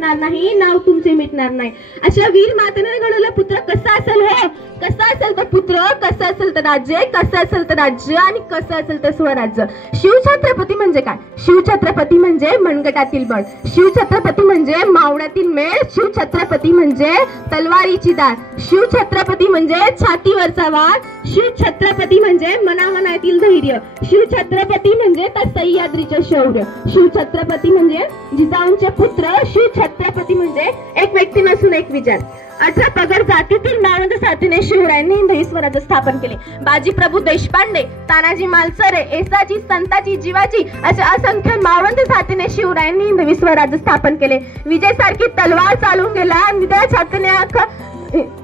मिटणार नाही, नाव तुमचे मिटणार नाही. अशा वीर मातेने घडवला पुत्र कसा असेल हो, कसा असेल तो पुत्र, कसं असेल तर राज्य, कसं असेल तर राज्य आणि कसं असेल तर स्वराज्य. शिवछत्रपती म्हणजे काय? शिवछत्रपती म्हणजे मनगटातील बळ, शिवछत्रपती म्हणजे मावळ्यातील मेळ, शिवछत्रपती म्हणजे तलवारीची धार, शिवछत्रपती म्हणजे छातीवरचा वार, शिवछत्रपती म्हणजे मनामनातील धैर्य, शिवछत्रपती म्हणजे त्या सह्याद्रीचे शौर्य, शिवछत्रपती म्हणजे जिजाऊंचे पुत्र, शिवछत्रपती म्हणजे एक व्यक्ती नसून एक विचार. 18 पगड जातीतील नावंत साथीने शिवरायांनी हिंदवी स्वराज्य स्थापन केले. बाजी प्रभू देशपांडे, तानाजी मालसरे, येसाची, संताची, जीवाची अशा असंख्य मावळंत साथीने शिवरायांनी हिंदवी स्वराज्य स्थापन केले. विजयसारखी तलवार चालून गेला, निद्रा छातीने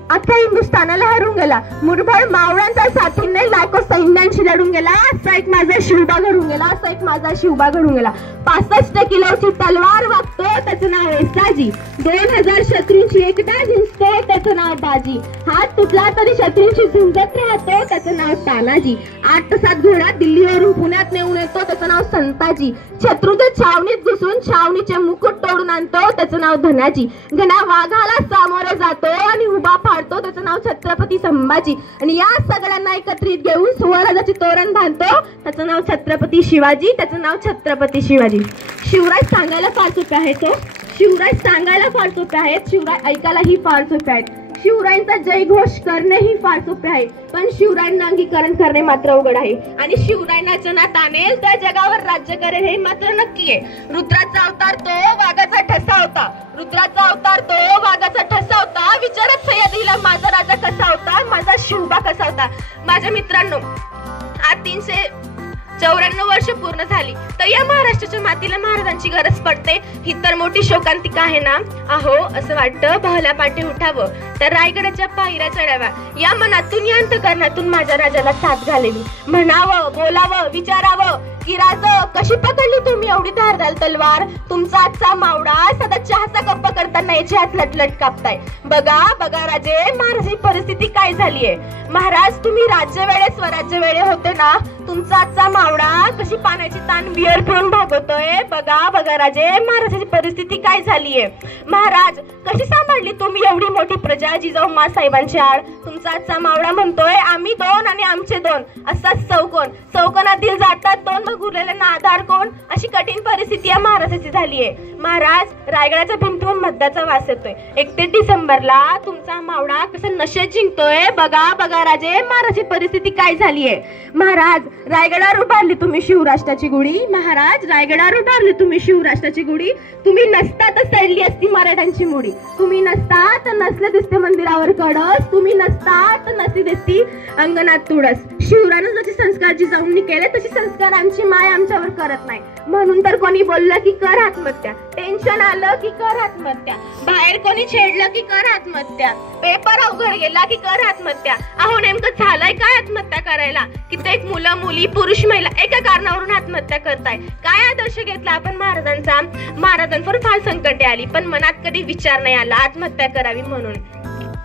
अख्ख्या हिंदुस्थानाला हरून गेला. मुठभर मावळ्यांच्या साथीने लाखो सैन्यांशी लढून गेला. असा एक माझा शिवबा घडून गेला, असा एक माझा शिवबा घडून गेला. 65 किलोची तलवार वागतो, त्याचं नाव येसाजी. 2000 शत्रूंची एकटा झुंजतो, त्याचं नाव बाजी. हात तुटला तरी शत्रूंची झुंजत राहतो, त्याचं नाव तानाजी. 8 तासात घोडा दिल्लीवरून पुण्यात नेऊन येतो, त्याचं नाव संताजी. शत्रूच्या छावणीत घुसून छावणीचे मुकुट तोडून आणतो, त्याचं नाव धनाजी. घना वाघाला सामोरे जातो आणि उभा फाडतो, त्याचं नाव छत्रपती संभाजी. आणि या सगळ्यांना एकत्रित घेऊन स्वराज्याचे तोरण बांधतो, त्याचं नाव छत्रपती शिवाजी, त्याचं नाव छत्रपती शिवाजी. शिवराज सांगायला फार सोपे आहेत, शिवराज सांगायला फार सोपे आहेत, शिवराज ऐकायलाही फार सोपे आहेत. शिवरायांचा जयघोष करणेही फार सोपे आहे, पण शिवरायांना अंगीकरण करणे मात्र अवघड आहे. आणि शिवरायांना जनात आणेल त्या जगावर राज्य करेल हे मात्र नक्की आहे. रुद्राचा अवतार तो वाघाचा ठसा होता, रुद्राचा अवतार तो वाघाचा ठसा होता. विचारत सह्याद्रीला माझा राजा कसा होता, माझा शिवबा कसा होता. माझ्या मित्रांनो, आज 394 वर्ष पूर्ण झाली, तर या महाराष्ट्राच्या मातीला महाराजांची गरज पडते. ही तर मोठी शोकांतिका आहे ना. अहो, असं वाटतं बहला पाठी उठावं, तर रायगडाच्या पायऱ्या चढाव्या. या मनातून या अंतकरणातून माझ्या राजाला साथ घालेली. म्हणावं, बोलावं, विचारावं की राज कशी पकडली तुम्ही एवढी धारदार तलवार. तुमचा आजचा मावळा सदा चहाचा कप्पा करताना याची हात लटलट कापताय. बघा बघा राजे, महाराजांची परिस्थिती काय झालीये. महाराज, तुम्ही राज्य वेळे स्वराज्य वेळे होते ना, तुमचा आजचा मावळा कशी पाण्याची ताण बिअर पिऊन भागवतोय. बघा बघा राजे, महाराजांची परिस्थिती काय झालीये. महाराज, कशी सांभाळली तुम्ही एवढी मोठी प्रजा जिजाऊ मा साहेबांची आड. तुमचा आजचा मावळा म्हणतोय आम्ही 2 आणि आमचे 2, असाच चौकोन, चौकोनातील जातात 2, मग उरलेल्यांना आधार कोण. अशी कठीण परिस्थिती या महाराजाची झालीये. महाराज, रायगडाच्या भिंतीवरून मद्याचा वास येतोय. 31 डिसेंबरला तुमचा मावळा कसं नशेत जिंकतोय. बघा बघा राजे, महाराजांची परिस्थिती काय झालीये. महाराज, रायगडावर उभारली तुम्ही शिवराष्ट्राची गुढी. महाराज, रायगडावर उभारली तुम्ही शिवराष्ट्राची गुढी. तुम्ही नसता तर सडली असती मराठ्यांची मुडी. तुम्ही नसता तर नसले दिसते मंदिरावर कडस. तुम्ही नसता तर नसती दिसती अंगणात तुळस. शिवरानं जसे संस्कार जिजाऊंनी केले तसे संस्कार आमची माय आमच्यावर करत नाही. म्हणून तर कोणी बोललं की कर आत्महत्या, टेन्शन आलं की कर आत्महत्या, बाहेर कोणी छेडलं की कर आत्महत्या, पेपर अवघड गेला की कर आत्महत्या. अहो, नेमकं झालंय काय आत्महत्या करायला. कित्येक मुलं मुली पुरुष महिला एका कारणावरून आत्महत्या करताय. काय आदर्श घेतला आपण महाराजांचा. महाराजांवर फार संकटे आली, पण मनात कधी विचार नाही आला आत्महत्या करावी म्हणून.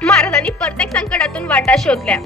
महाराजांनी प्रत्येक संकटातून वाटा शोधल्या.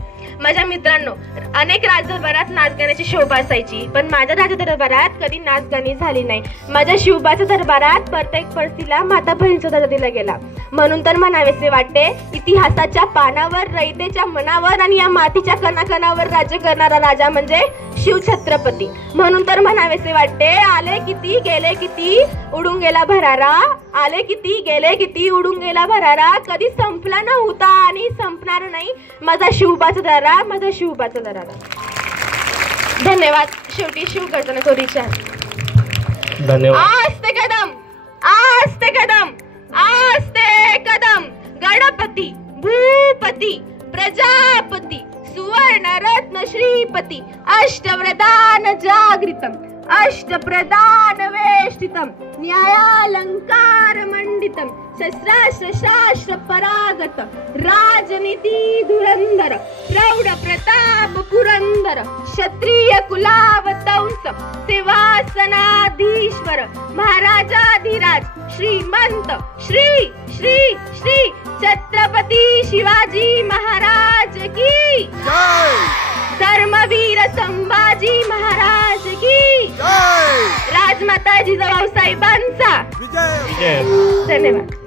माझ्या मित्रांनो, अनेक राजदरबारात नाचगाण्याची शोभा असायची, पण माझ्या राजदरबारात कधी नाचगाणी झाली नाही. माझ्या शिवबाच्या दरबारात प्रत्येक परिस्थितीला माता बहिणीचा दर्जा दिला गेला. म्हणून तर म्हणावेसे वाटते, इतिहासाच्या पानावर, रयतेच्या मनावर आणि या मातीच्या कणाकणावर राज्य करणारा राजा म्हणजे शिवछत्रपती. म्हणून तर म्हणावेसे वाटते, आले किती गेले किती उडून गेला भरारा, आले किती गेले किती उडून गेला भरारा. कधी संपला नव्हता आणि संपणार नाही माझा शिवबाचा दरारा, माझा शिवबाचा दरारा. धन्यवाद. शेवटी शिवगर्जना करूच्या. धन्यवाद. आस्ते कदम, आस्ते कदम, आस्ते कदम. गणपती, भूपती, प्रजापती, सुवर्ण रत्न श्रीपती, अष्टप्रधान जागृतम, अष्टप्रधान वेष्टितम, न्यायालंकार मंडितम, शस्त्रास्त्र शास्त्र परागत, राजनीती धुरंधर, प्रौढ प्रताप पुरंदर, क्षत्रिय कुलावतंस, सिंहासनाधीश्वर, महाराजाधिराज, श्रीमंत, श्री श्री श्री छत्रपती शिवाजी महाराज की जय. धर्मवीर संभाजी महाराज की जय. राजमाता जिजाऊ साहेबांचा विजय. धन्यवाद.